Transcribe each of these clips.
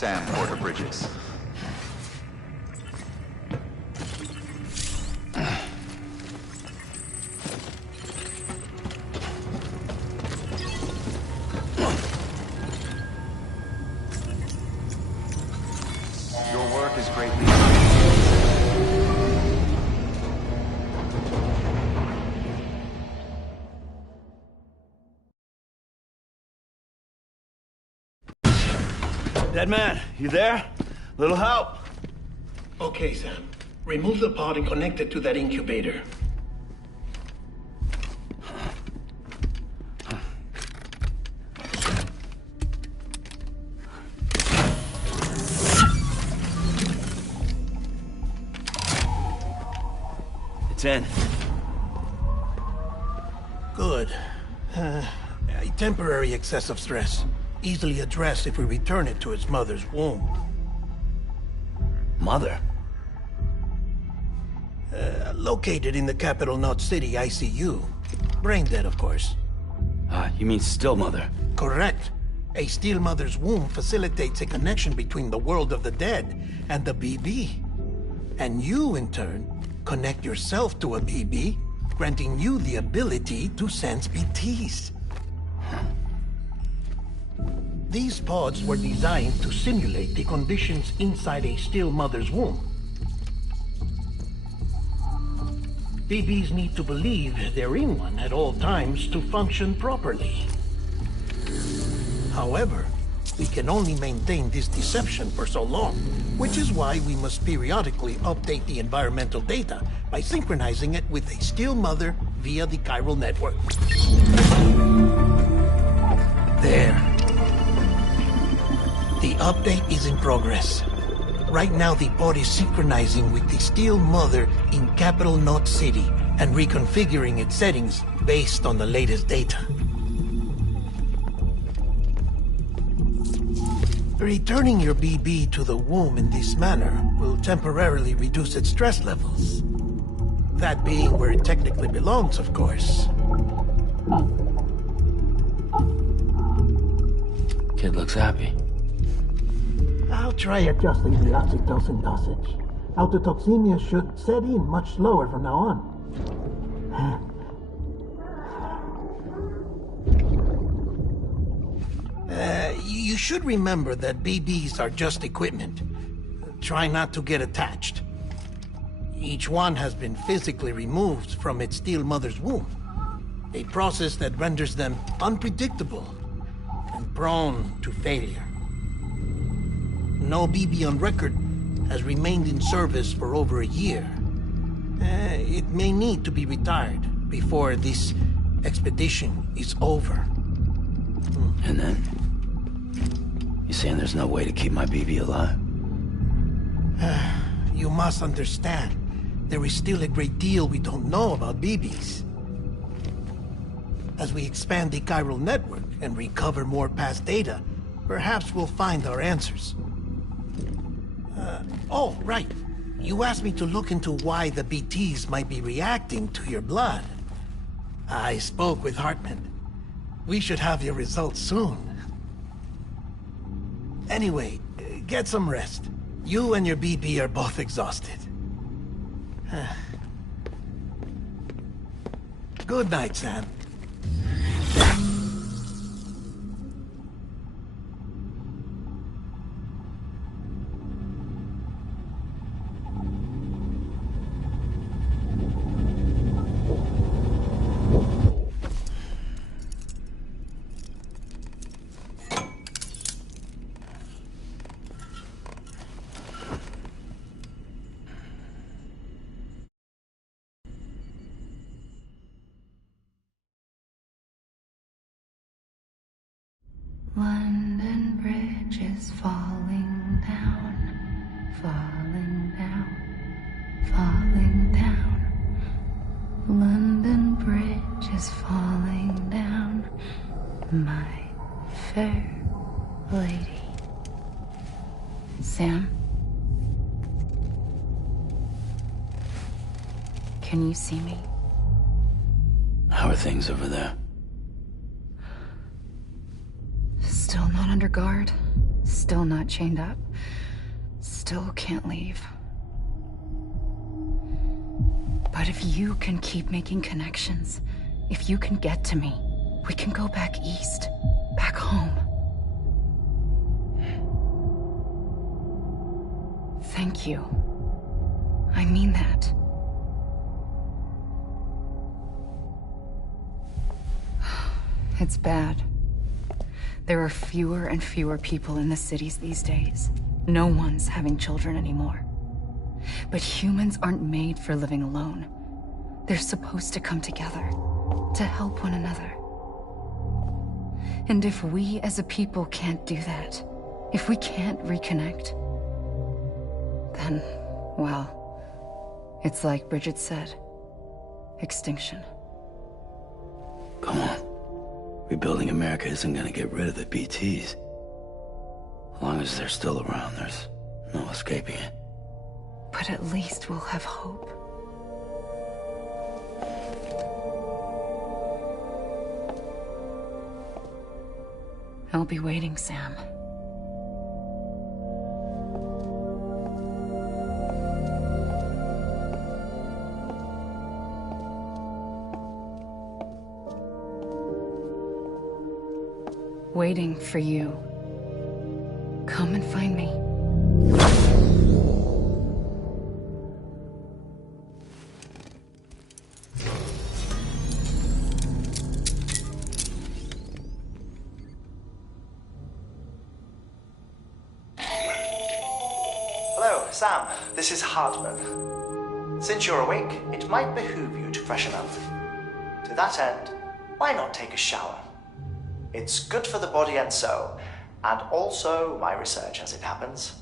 Sam Porter Bridges. Your work is greatly Dead man, you there? Little help? Okay, Sam. Remove the pod and connect it to that incubator. It's in. Good. A temporary excessive stress. Easily addressed if we return it to its mother's womb. Mother? Located in the capital Knot City ICU. Brain dead, of course. You mean still mother? Correct. A still mother's womb facilitates a connection between the world of the dead and the BB. And you, in turn, connect yourself to a BB, granting you the ability to sense BTs. These pods were designed to simulate the conditions inside a still mother's womb. BBs need to believe they're in one at all times to function properly. However, we can only maintain this deception for so long, which is why we must periodically update the environmental data by synchronizing it with a still mother via the chiral network. There. The update is in progress. Right now, the pod is synchronizing with the still mother in capital Knot City and reconfiguring its settings based on the latest data. Returning your BB to the womb in this manner will temporarily reduce its stress levels. That being where it technically belongs, of course. Kid looks happy. I'll try adjusting the oxytocin dosage. Autotoxemia should set in much slower from now on. You should remember that BBs are just equipment. Try not to get attached. Each one has been physically removed from its still mother's womb. A process that renders them unpredictable and prone to failure. No BB on record has remained in service for over a year. It may need to be retired before this expedition is over. And then? You saying there's no way to keep my BB alive? You must understand, there is still a great deal we don't know about BBs. As we expand the chiral network and recover more past data, perhaps we'll find our answers. Oh, right. You asked me to look into why the BTs might be reacting to your blood. I spoke with Hartman. We should have your results soon. Anyway, get some rest. You and your BB are both exhausted. Good night, Sam. London Bridge is falling down, falling down, falling down. London Bridge is falling down, my fair lady. Sam? Can you see me? How are things over there? Still not under guard. Still still not chained up. Still can't leave. But if you can keep making connections, if you can get to me, we can go back east, back home. Thank you. I mean that. It's bad. There are fewer and fewer people in the cities these days. No one's having children anymore. But humans aren't made for living alone. They're supposed to come together, to help one another. And if we as a people can't do that, if we can't reconnect, then, well, it's like Bridget said, extinction. Come on. Rebuilding America isn't gonna get rid of the BTs. As long as they're still around, there's no escaping it. But at least we'll have hope. I'll be waiting, Sam. Waiting for you. Come and find me. Hello, Sam. This is Hardman. Since you're awake, it might behoove you to freshen up. To that end, why not take a shower? It's good for the body and soul, and also my research as it happens.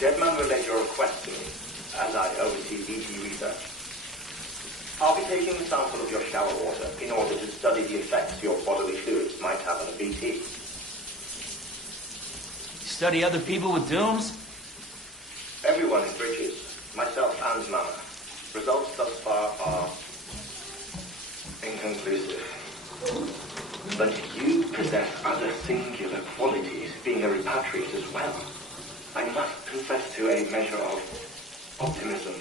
Deadman relayed your request to me, as I oversee BT research. I'll be taking a sample of your shower water in order to study the effects your bodily fluids might have on a BT. Study other people with dooms? Everyone in Bridges, myself and Mama. Results thus far are inconclusive. But you possess other singular qualities, being a repatriate as well. I must confess to a measure of optimism.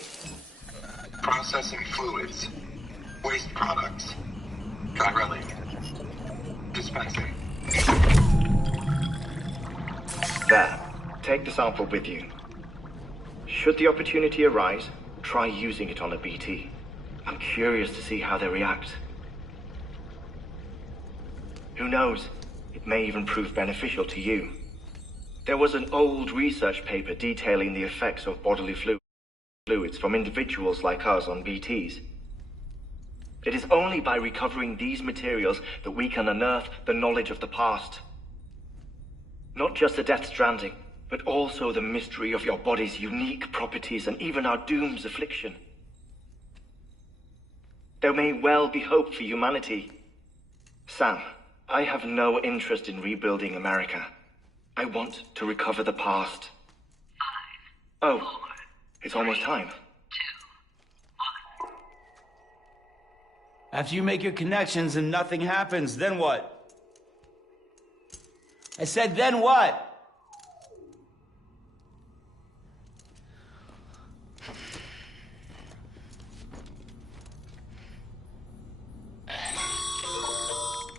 Processing fluids. Waste products. Drilling. Dispensing. There. Take the sample with you. Should the opportunity arise, try using it on a BT. I'm curious to see how they react. Who knows? It may even prove beneficial to you. There was an old research paper detailing the effects of bodily fluids from individuals like us on BTs. It is only by recovering these materials that we can unearth the knowledge of the past. Not just the Death Stranding, but also the mystery of your body's unique properties and even our doom's affliction. There may well be hope for humanity. Sam, I have no interest in rebuilding America. I want to recover the past. 5, oh, 4, it's almost time. 2, 1. After you make your connections and nothing happens, then what? I said, then what?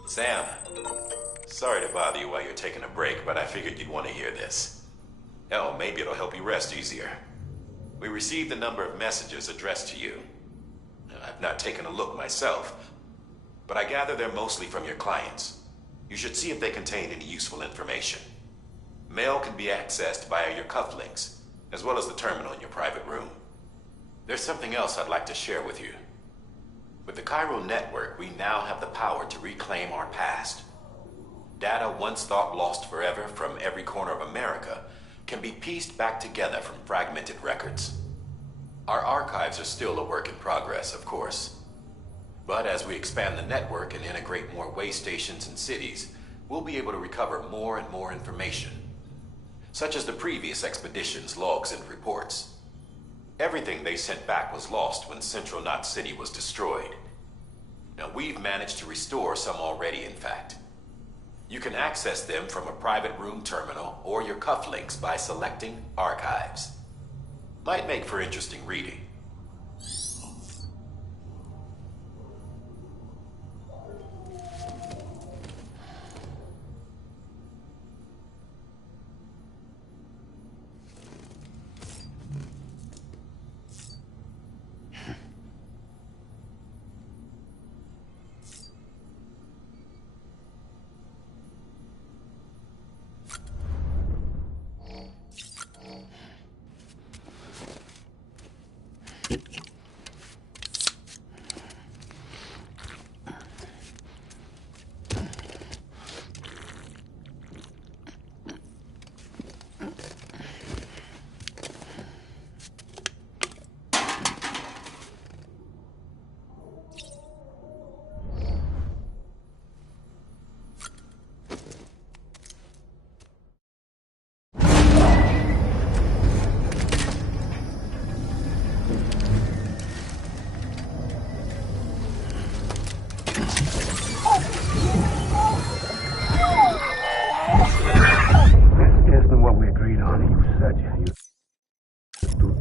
Sam, sorry to bother you while you're taking a break, but I figured you'd want to hear this. Hell, maybe it'll help you rest easier. We received a number of messages addressed to you. I've not taken a look myself, but I gather they're mostly from your clients. You should see if they contain any useful information. Mail can be accessed via your cufflinks, as well as the terminal in your private room. There's something else I'd like to share with you. With the Chiral network, we now have the power to reclaim our past. Data once thought lost forever from every corner of America can be pieced back together from fragmented records. Our archives are still a work in progress, of course. But as we expand the network and integrate more way stations and cities, we'll be able to recover more and more information, such as the previous expedition's logs and reports. Everything they sent back was lost when Central Knot City was destroyed. Now, we've managed to restore some already, in fact. You can access them from a private room terminal or your cufflinks by selecting Archives. Might make for interesting reading.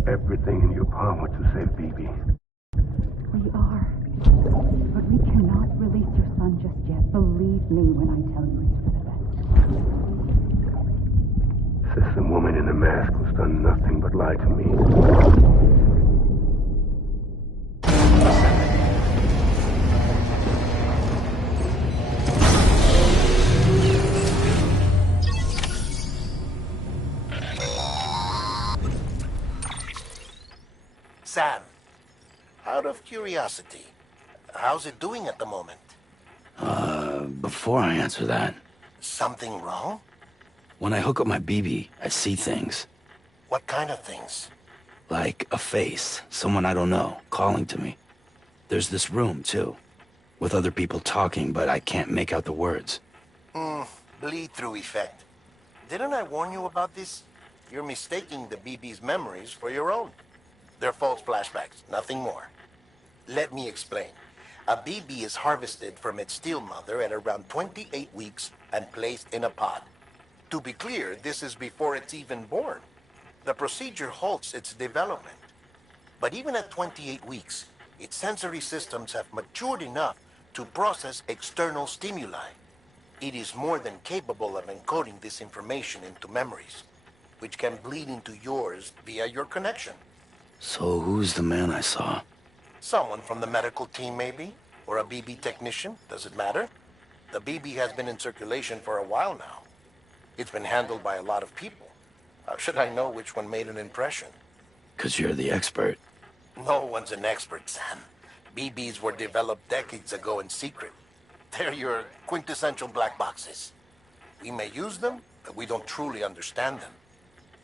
Everything in your power to save BB. We are. But we cannot release your son just yet. Believe me when I tell you it's for the best. System woman in the mask who's done nothing but lie to me. Sam, out of curiosity, how's it doing at the moment? Before I answer that, Something wrong? when I hook up my BB, I see things. What kind of things? Like a face, someone I don't know, calling to me. There's this room, too, with other people talking, but I can't make out the words. Bleed-through effect. Didn't I warn you about this? You're mistaking the BB's memories for your own. They're false flashbacks, nothing more. Let me explain. A BB is harvested from its steel mother at around 28 weeks and placed in a pod. To be clear, this is before it's even born. The procedure halts its development. But even at 28 weeks, its sensory systems have matured enough to process external stimuli. It is more than capable of encoding this information into memories, which can bleed into yours via your connection. So who's the man I saw? Someone from the medical team, maybe? Or a BB technician? Does it matter? The BB has been in circulation for a while now. It's been handled by a lot of people. How should I know which one made an impression? 'Cause you're the expert. No one's an expert, Sam. BBs were developed decades ago in secret. They're your quintessential black boxes. We may use them, but we don't truly understand them.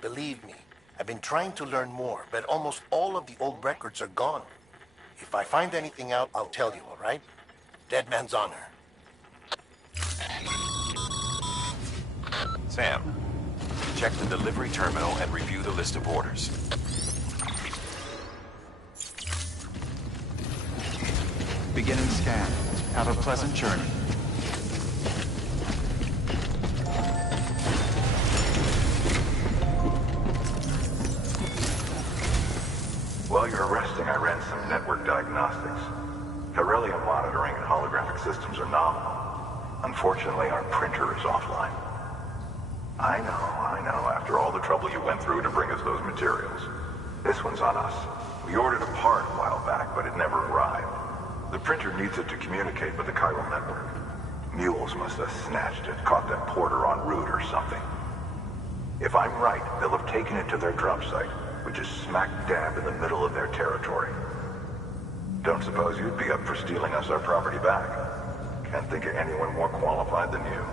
Believe me, I've been trying to learn more, but almost all of the old records are gone. If I find anything out, I'll tell you, all right? Dead man's honor. Sam, check the delivery terminal and review the list of orders. Beginning scan. Have a pleasant journey. While you're resting, I ran some network diagnostics. Beryllium monitoring and holographic systems are nominal. Unfortunately, our printer is offline. I know, after all the trouble you went through to bring us those materials. This one's on us. We ordered a part a while back, but it never arrived. The printer needs it to communicate with the chiral network. Mules must have snatched it, caught that porter en route or something. If I'm right, they'll have taken it to their drop site, which is smack dab in the middle of their territory. Don't suppose you'd be up for stealing us our property back? Can't think of anyone more qualified than you.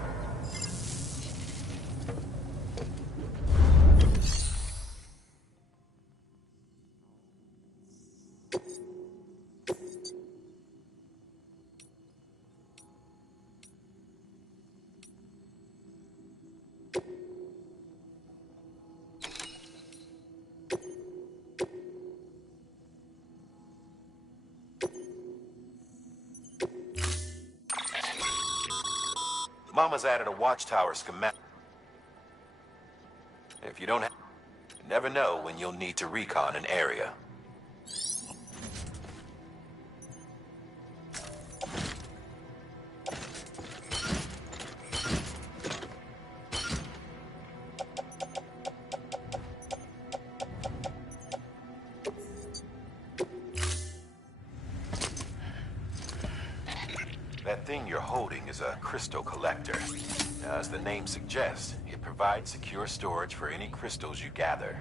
Mama's added a watchtower schematic. If you don't have... You never know when you'll need to recon an area. That thing you're holding is a crystal collector. Now, as the name suggests, it provides secure storage for any crystals you gather.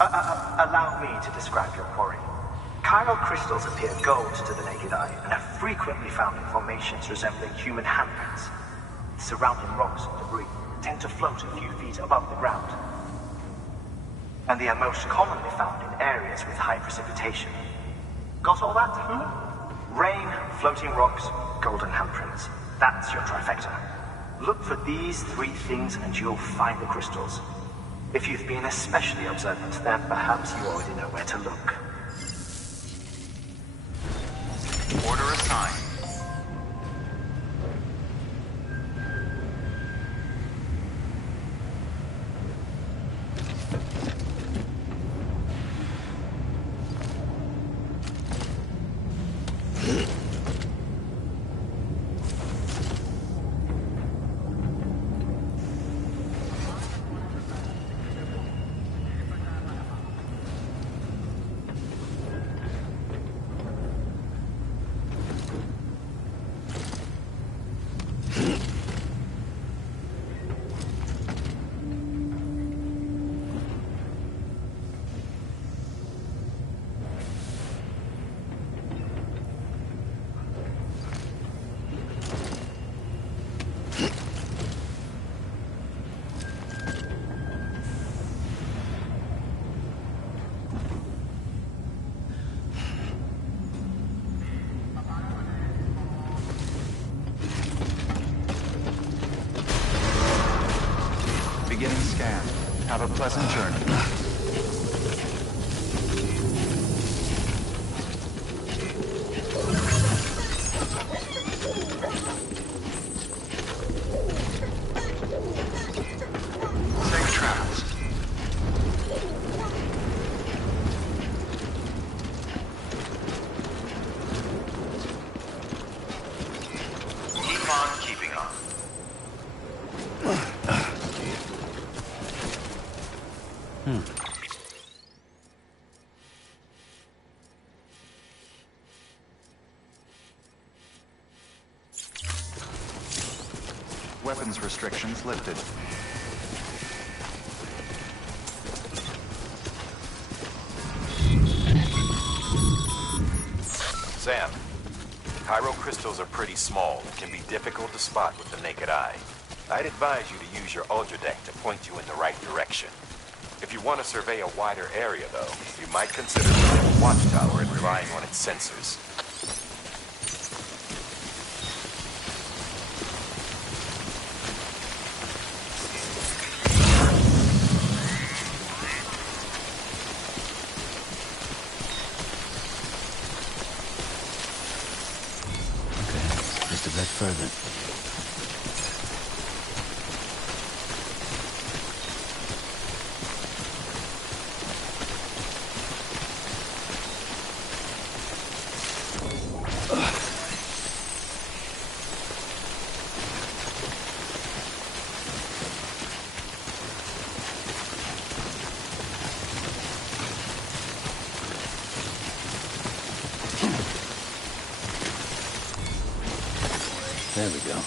Allow me to describe your quarry. Chiral crystals appear gold to the naked eye and are frequently found in formations resembling human handprints. Surrounding rocks and debris tend to float a few feet above the ground. And they are most commonly found in areas with high precipitation. Got all that? Rain, floating rocks, golden handprints. That's your trifecta. Look for these three things and you'll find the crystals. If you've been especially observant, then perhaps you already know where to look. Order assigned. Beginning scan. Have a pleasant journey. Safe travels. Keep on keeping on. Weapons restrictions lifted. Sam, Cairo crystals are pretty small and can be difficult to spot with the naked eye. I'd advise you to use your ultra deck to point you in the right direction. If you want to survey a wider area, though, you might consider building a watchtower and relying on its sensors. Okay, just a bit further. There we go.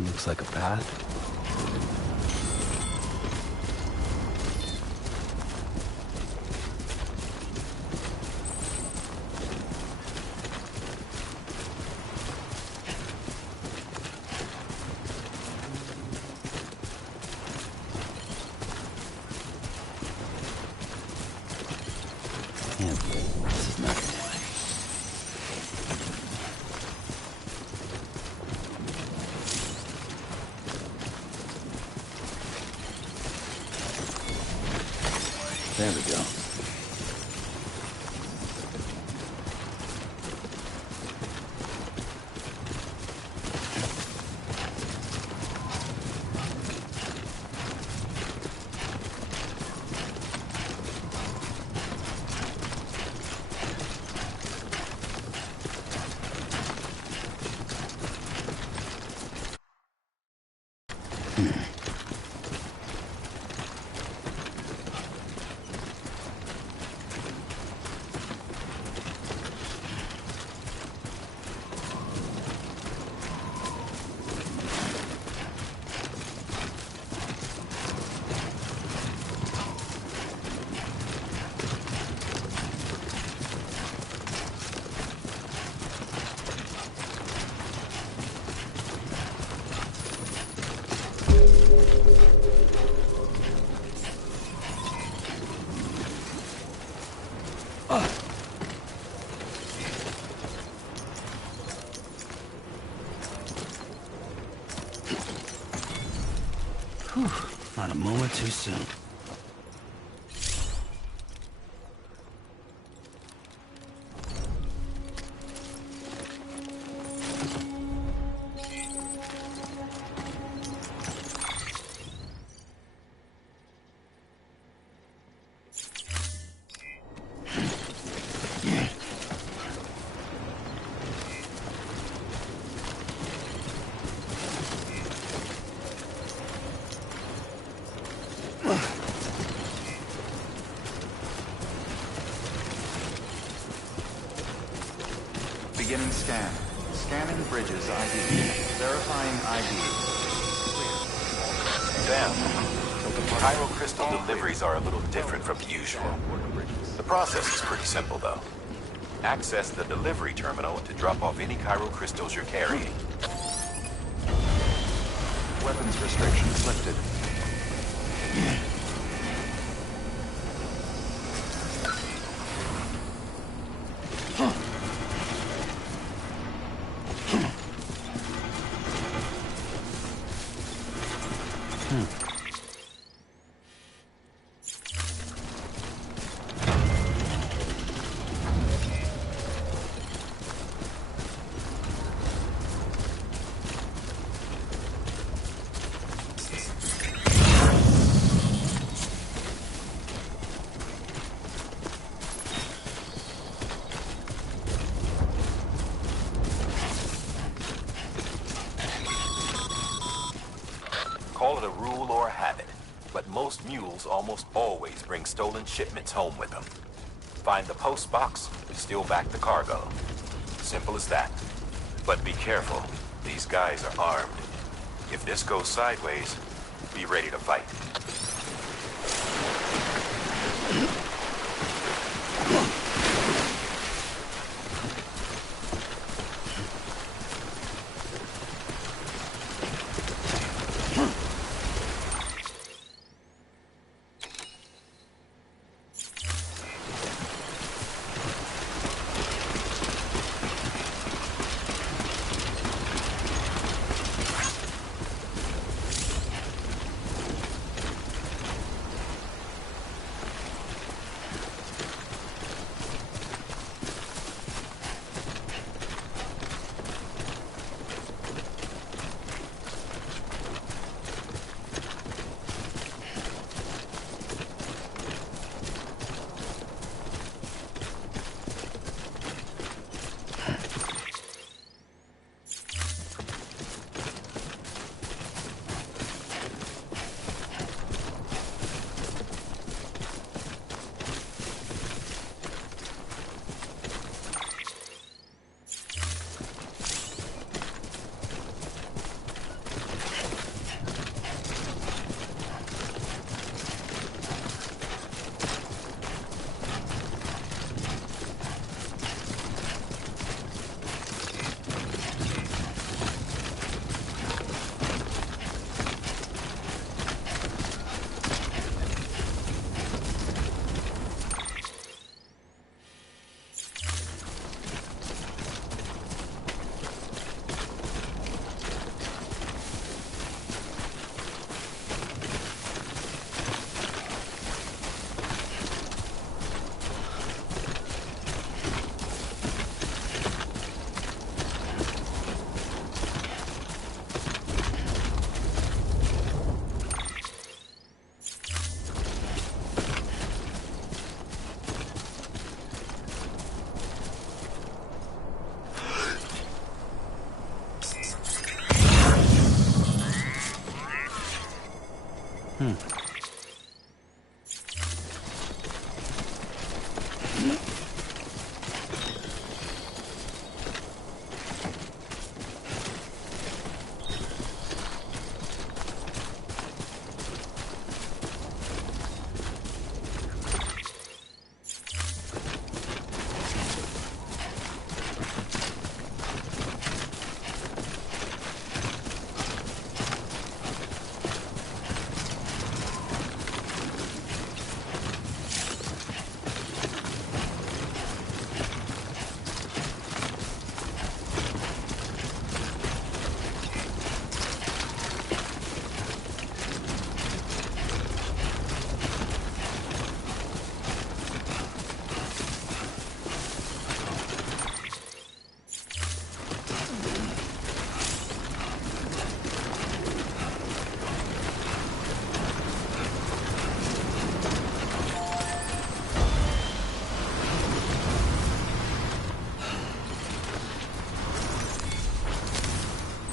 Looks like a path. This is not the way. There we go. Not a moment too soon. Beginning scan. Scanning bridges ID. Verifying ID. Damn. Chiral crystal deliveries are a little different from the usual. The process is pretty simple, though. Access the delivery terminal to drop off any chiral crystals you're carrying. Weapons restrictions lifted. Call it a rule or a habit, but most mules almost always bring stolen shipments home with them. Find the post box, steal back the cargo. Simple as that. But be careful. These guys are armed. If this goes sideways, be ready to fight.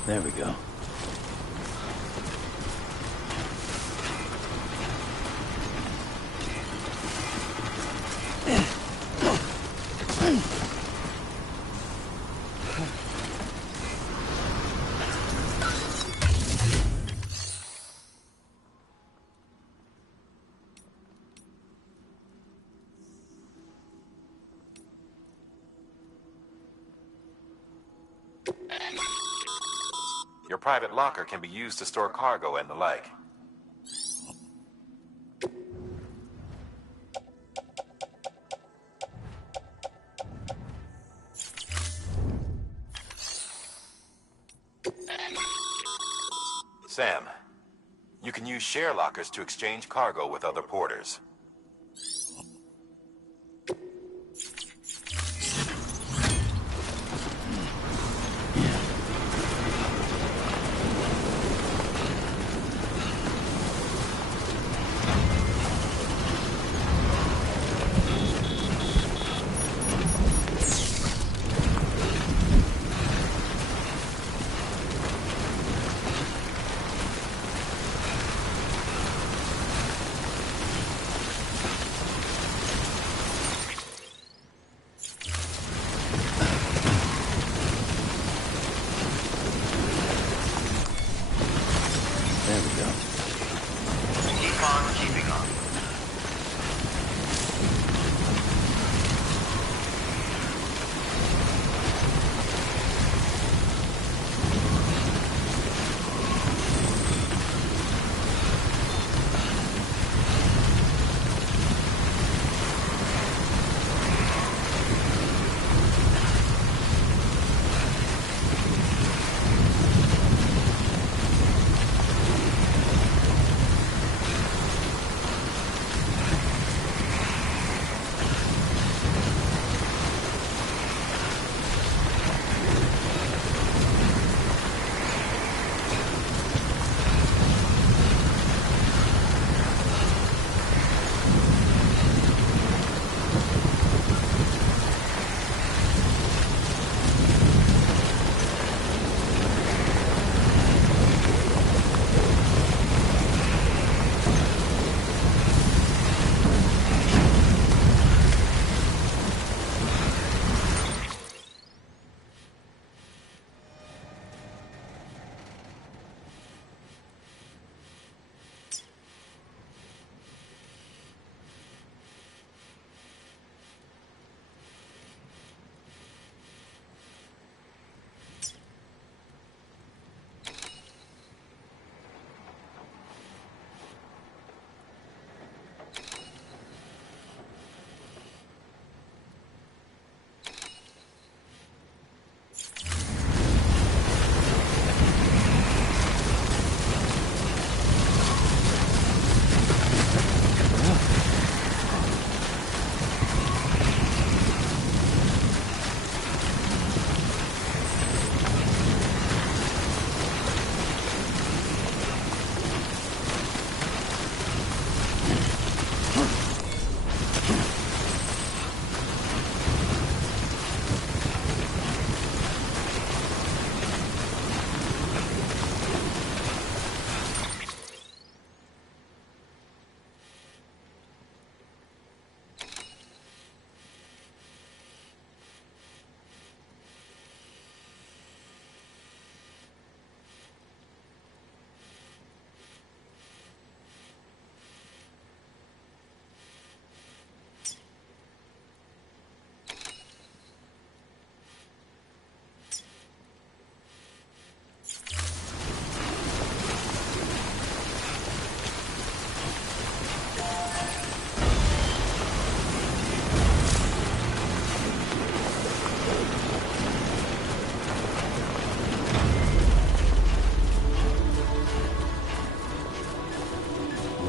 There we go. Your private locker can be used to store cargo and the like. Sam, you can use share lockers to exchange cargo with other porters. There we go. Keep on keeping on.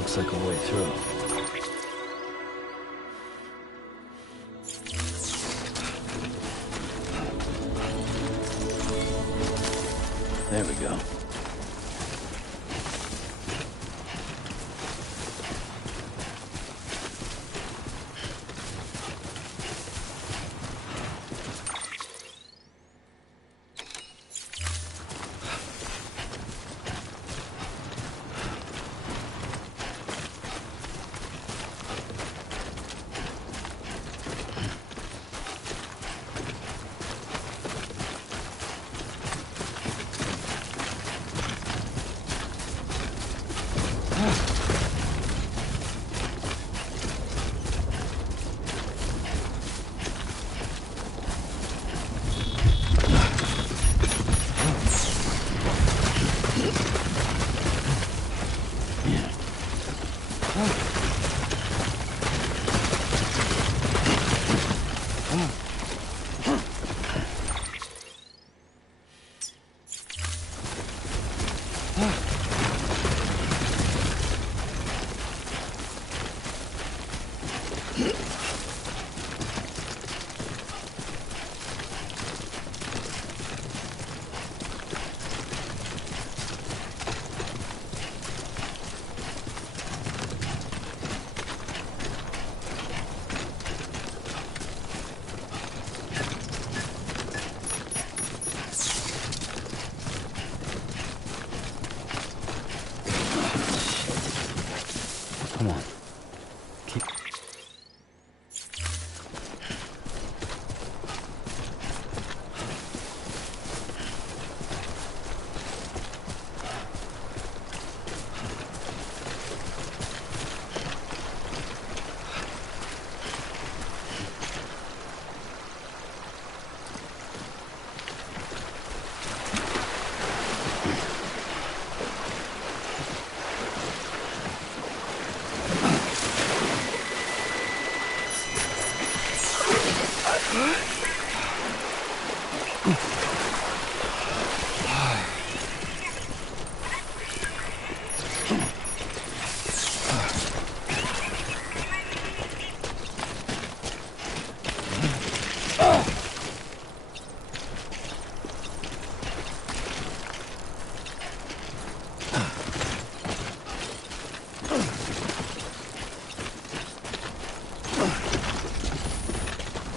Looks like a way through. There we go. Come on. Keep...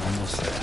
Almost there.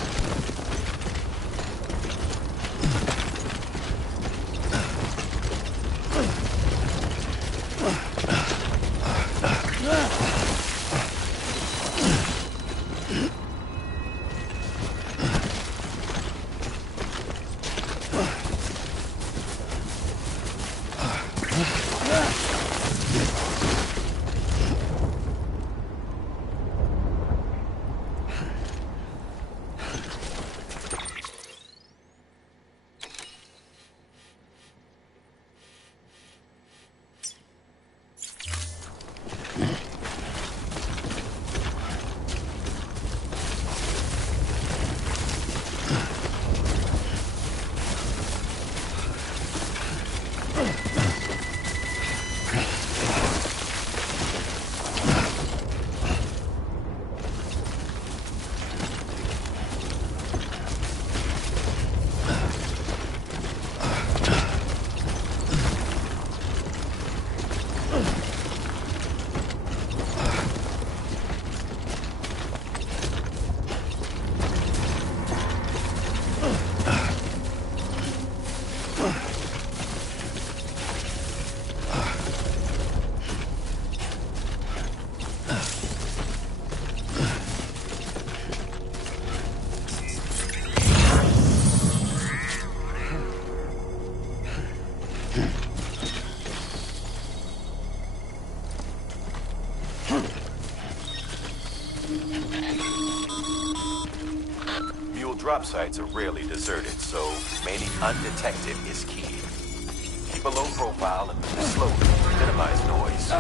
Drop sites are rarely deserted, so remaining undetected is key. Keep a low profile and move slowly to minimize noise.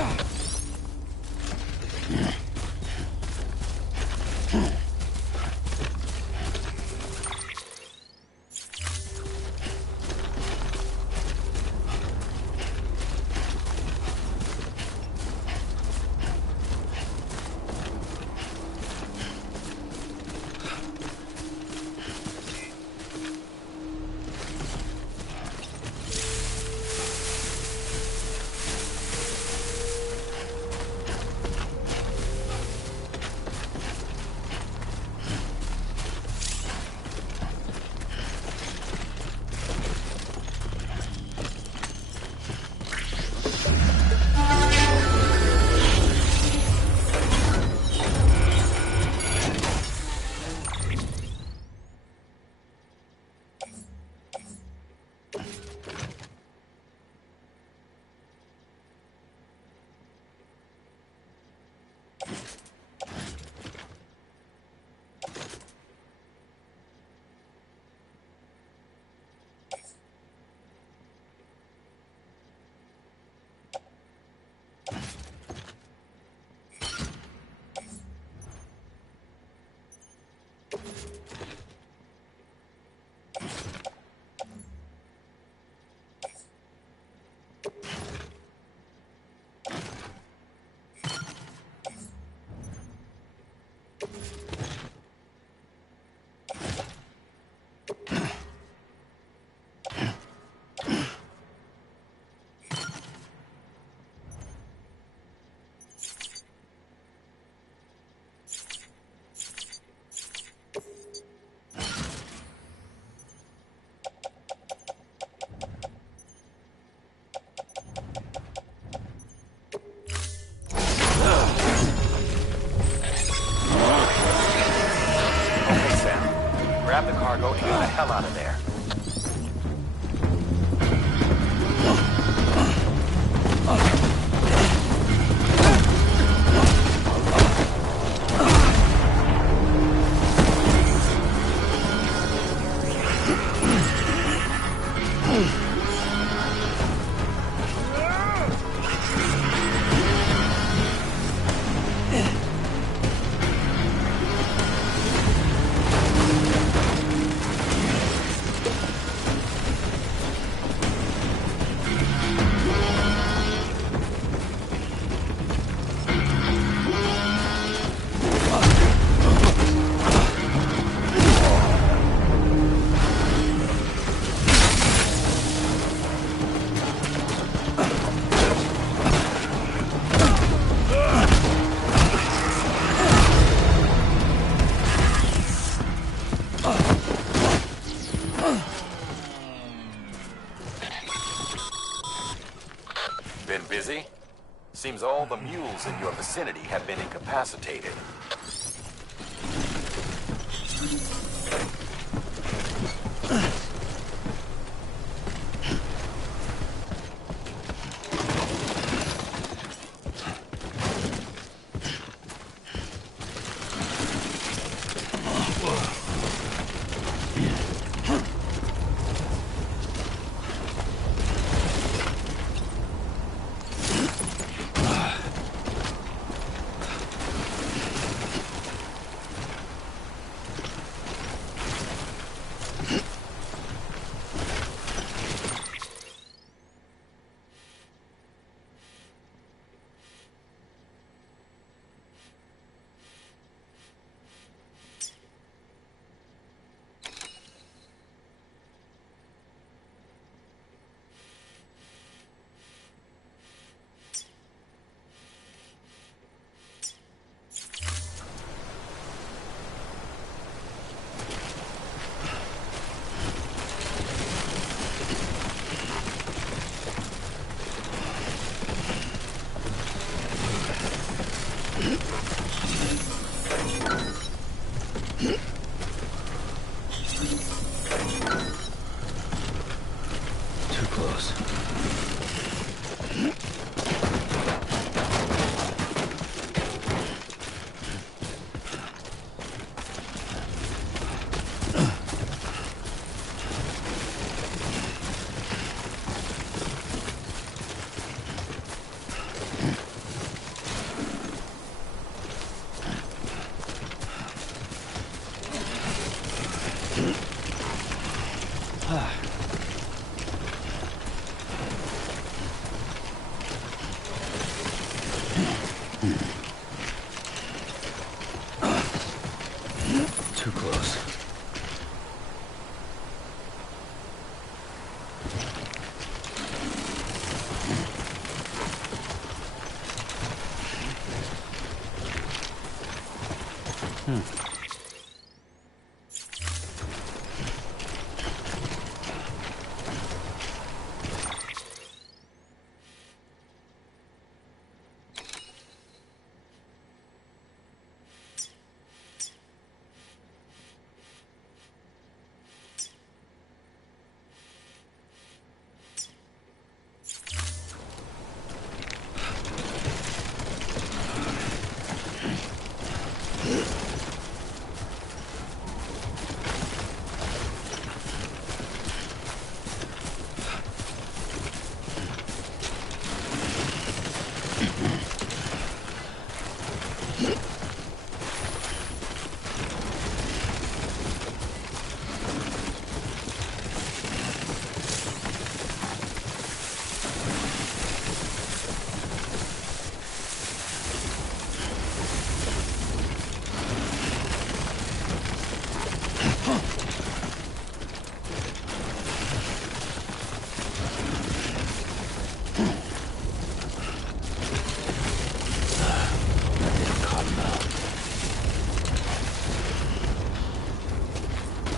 Grab the cargo and get the hell out of there. Been busy? Seems all the mules in your vicinity have been incapacitated. Too close.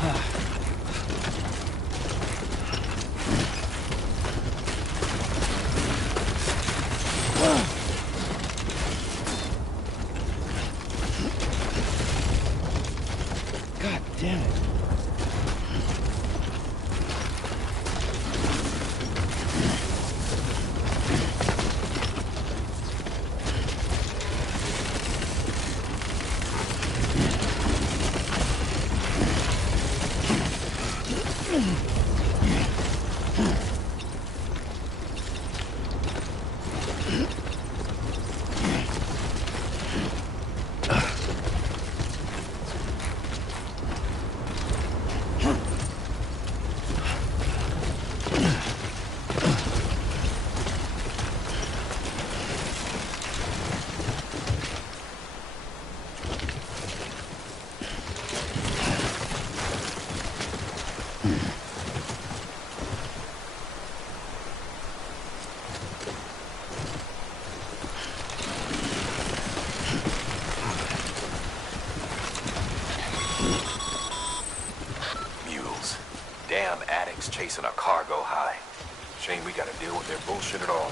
God damn it. Damn addicts chasing a cargo high. Shame we gotta deal with their bullshit at all.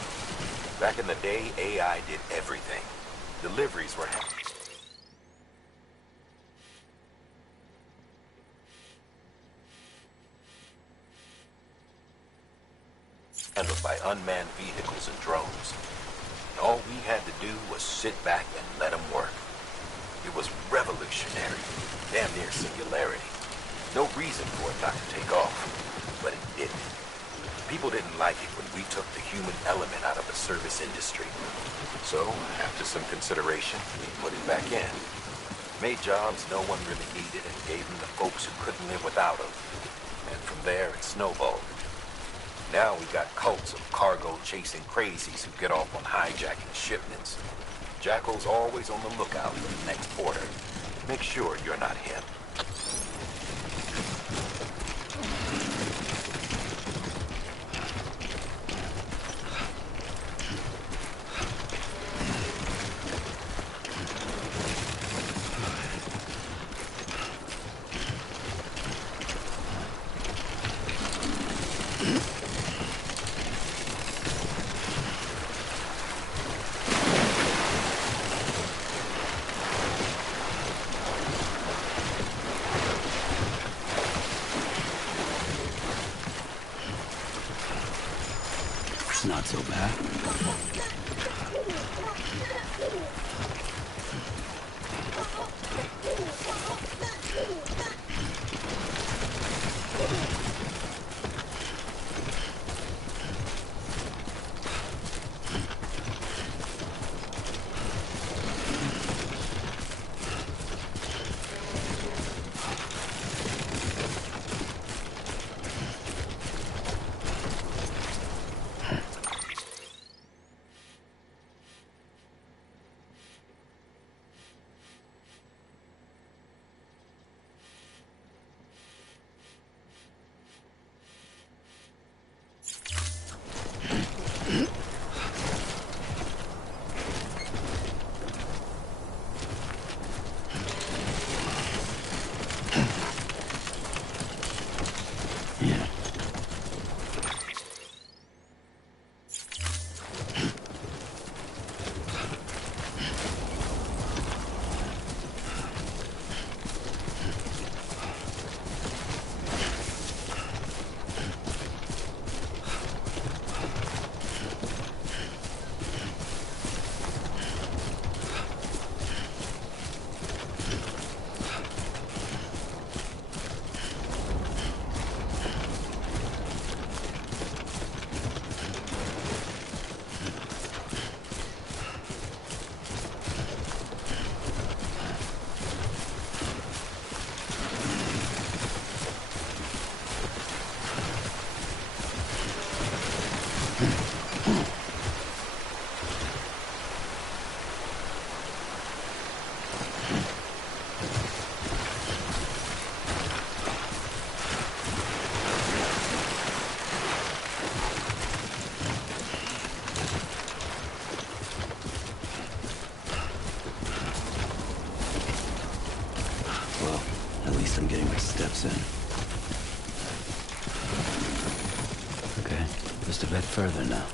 Back in the day, AI did everything. Deliveries were handled by unmanned vehicles and drones. And all we had to do was sit back and let them work. It was revolutionary, damn near singularity. No reason for it not to take off, but it didn't. People didn't like it when we took the human element out of the service industry. So, after some consideration, we put it back in. Made jobs no one really needed and gave them to folks who couldn't live without them. And from there, it snowballed. Now we got cults of cargo-chasing crazies who get off on hijacking shipments. Jackal's always on the lookout for the next order. Make sure you're not him. It's not so bad. just a bit further now.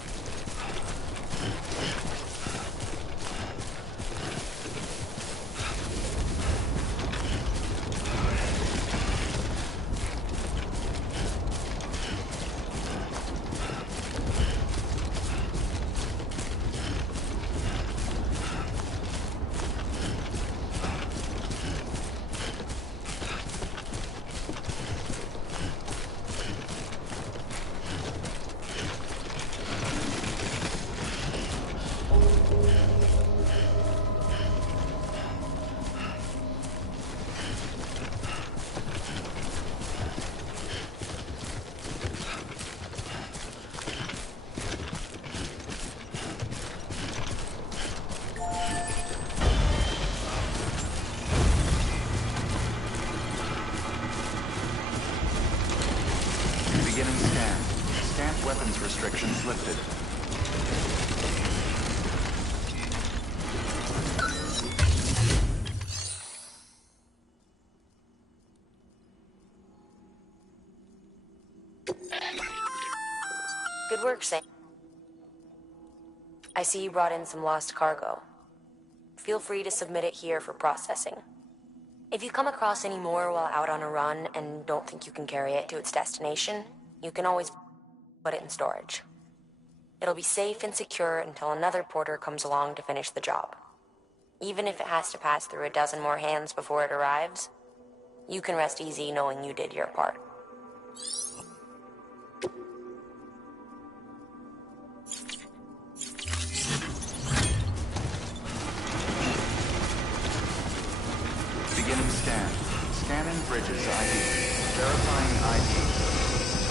Beginning scan. Scant weapons restrictions lifted. Good work, Sam. I see you brought in some lost cargo. Feel free to submit it here for processing. If you come across any more while out on a run and don't think you can carry it to its destination, you can always put it in storage. It'll be safe and secure until another porter comes along to finish the job. Even if it has to pass through a dozen more hands before it arrives, you can rest easy knowing you did your part. Beginning scan. Scanning bridges ID. Verifying ID.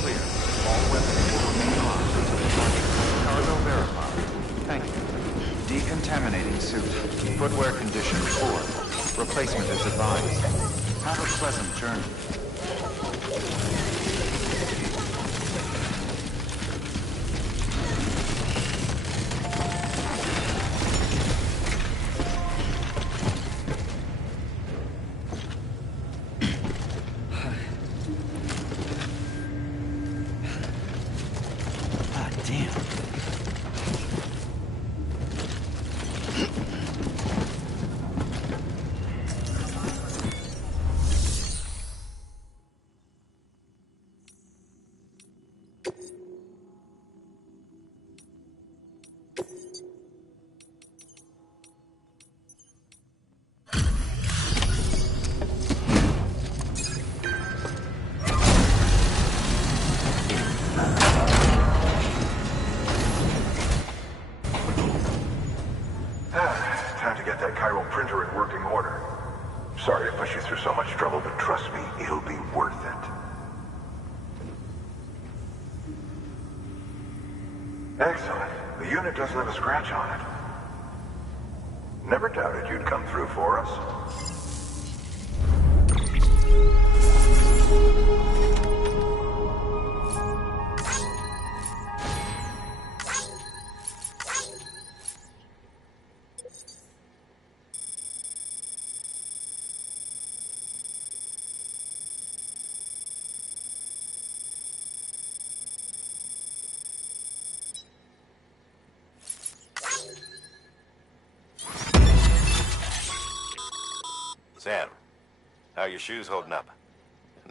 Clear. All weapons will remain locked until departure. Cargo verified. Thank you. Decontaminating suit. Footwear condition poor. Replacement is advised. Have a pleasant journey. Time to get that chiral printer in working order. Sorry to push you through so much trouble, but trust me, it'll be worth it. Excellent. The unit doesn't have a scratch on it. Never doubted you'd come through for us. Sam, how are your shoes holding up?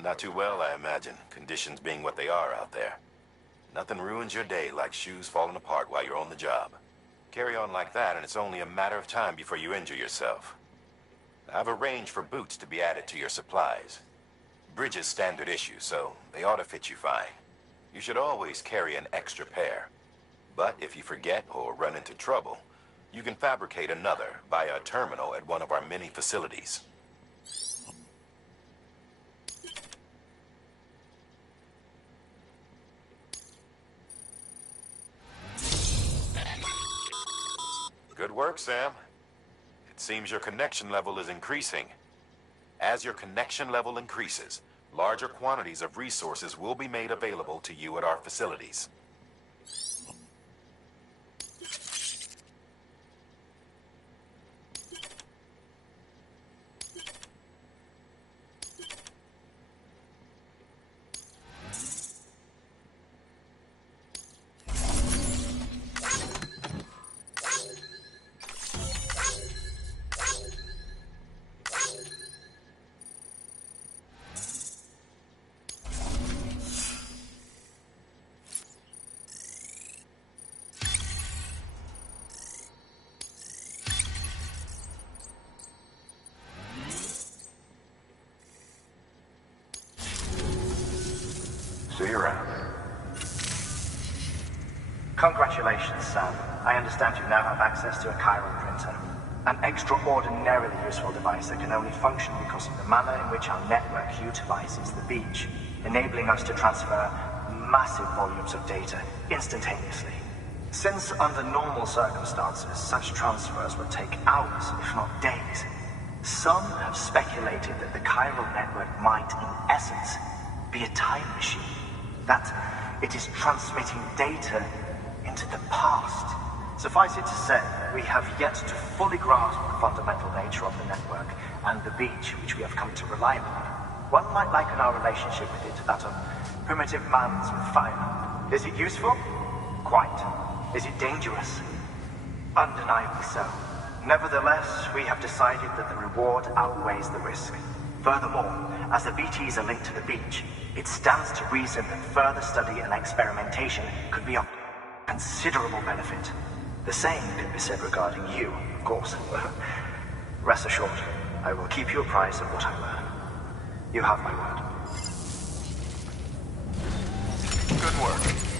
Not too well, I imagine, conditions being what they are out there. Nothing ruins your day like shoes falling apart while you're on the job. Carry on like that and it's only a matter of time before you injure yourself. I've arranged for boots to be added to your supplies. Bridges standard issue, so they ought to fit you fine. You should always carry an extra pair. But if you forget or run into trouble, you can fabricate another via a terminal at one of our many facilities. Good work, Sam. It seems your connection level is increasing. As your connection level increases, larger quantities of resources will be made available to you at our facilities. See you around. Congratulations, Sam. I understand you now have access to a chiral printer. An extraordinarily useful device that can only function because of the manner in which our network utilizes the beach, enabling us to transfer massive volumes of data instantaneously. Since under normal circumstances, such transfers would take hours, if not days, some have speculated that the chiral network might, in essence, be a time machine. That it is transmitting data into the past. Suffice it to say, we have yet to fully grasp the fundamental nature of the network and the beach which we have come to rely upon. One might liken our relationship with it to that of primitive man's with fire. Is it useful? Quite. Is it dangerous? Undeniably so. Nevertheless, we have decided that the reward outweighs the risk. Furthermore, as the BTs are linked to the beach, it stands to reason that further study and experimentation could be of considerable benefit. The same can be said regarding you, of course. Rest assured, I will keep you apprised of what I learn. You have my word. Good work.